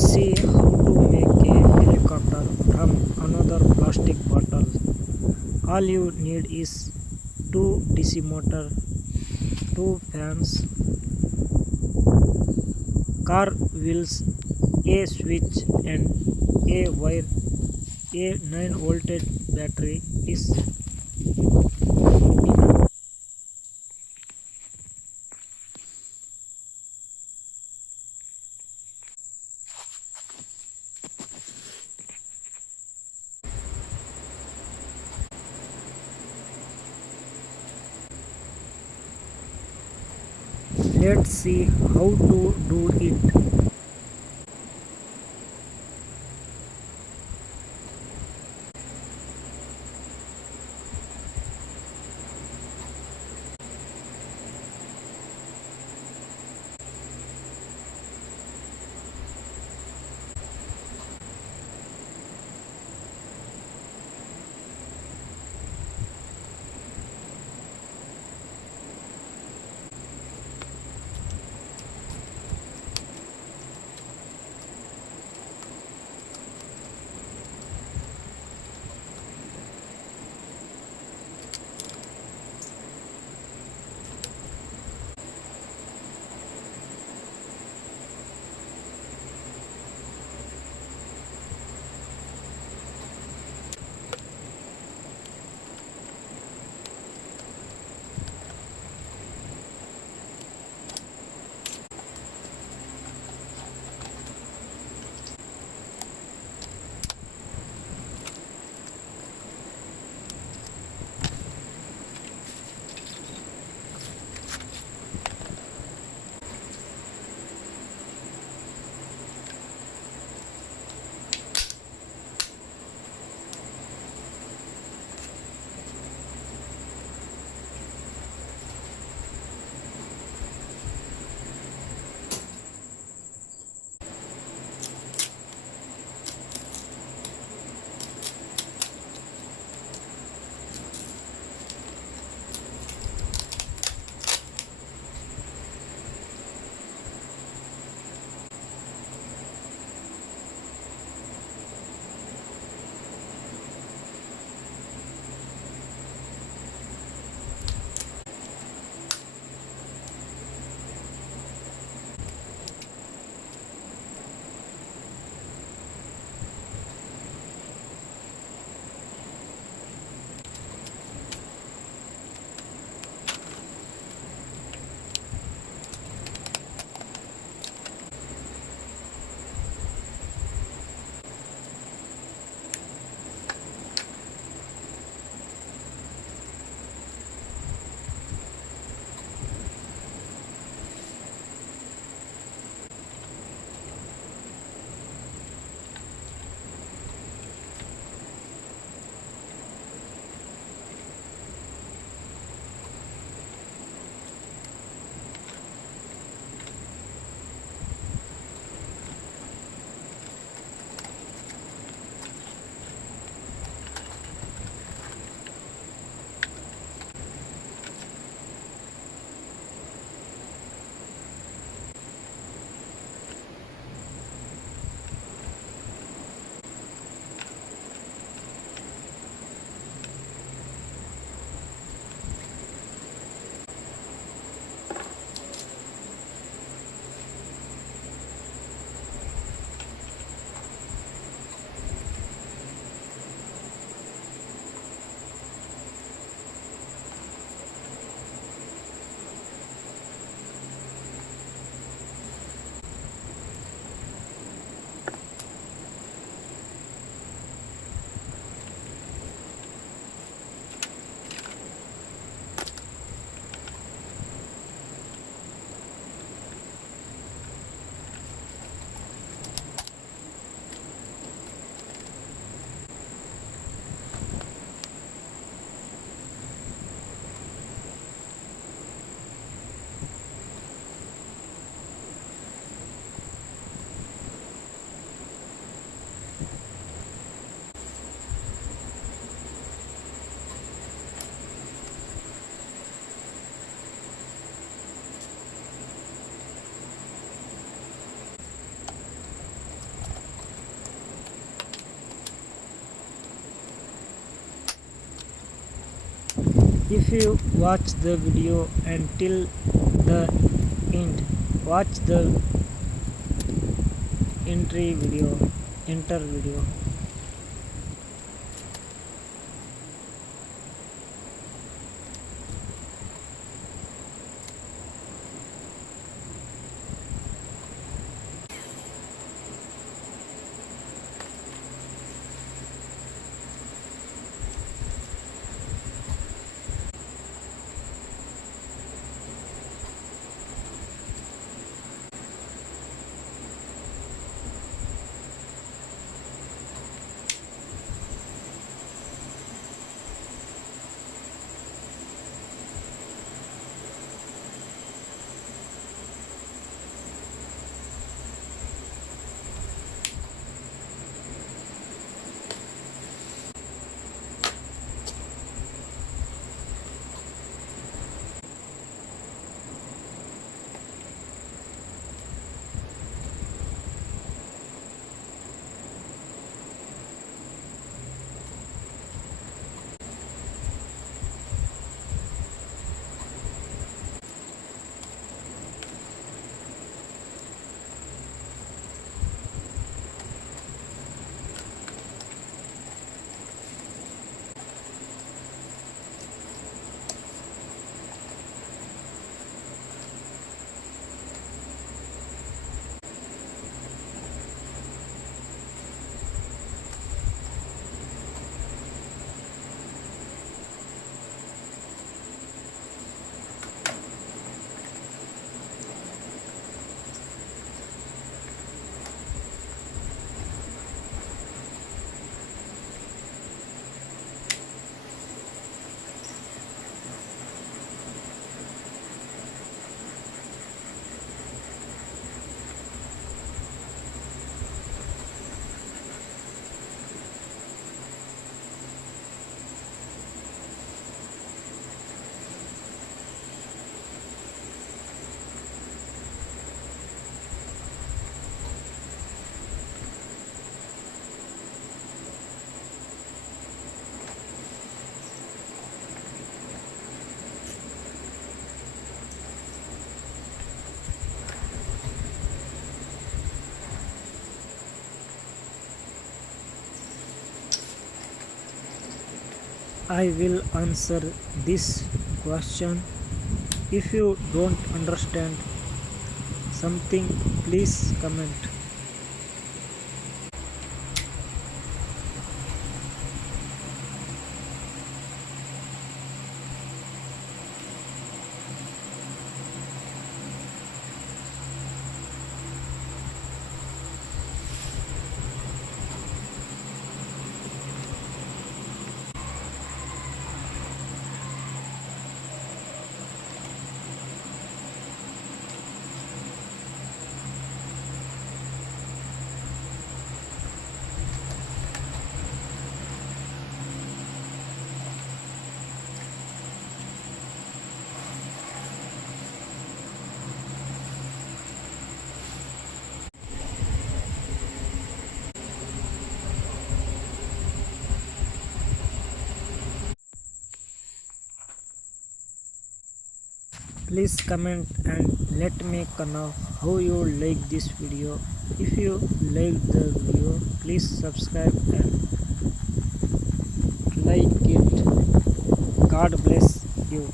Let's see how to make a helicopter from another plastic bottle. All you need is two DC motor, two fans, car wheels, a switch and a wire. A 9 voltage battery is enough. Let's see how to do it. If you watch the video until the end, watch the enter video. I will answer this question. If you don't understand something, please comment. Please comment and let me know how you like this video. If you like the video, please subscribe and like it. God bless you.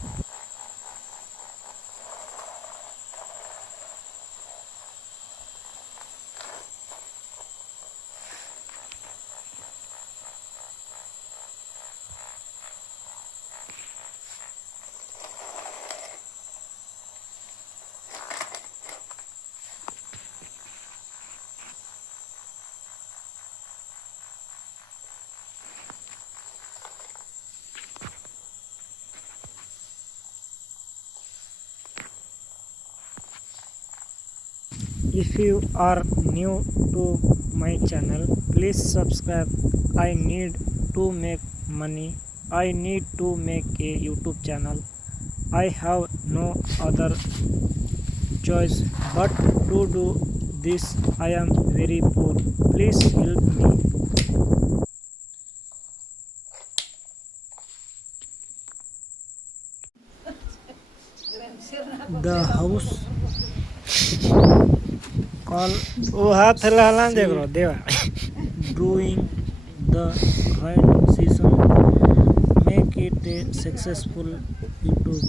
If you are new to my channel, please subscribe. I need to make money. I need to make a YouTube channel. I have no other choice but to do this. I am very poor. Please help me. the house call वो हाथ हिला देख रहा देवा doing the right season make it a successful YouTube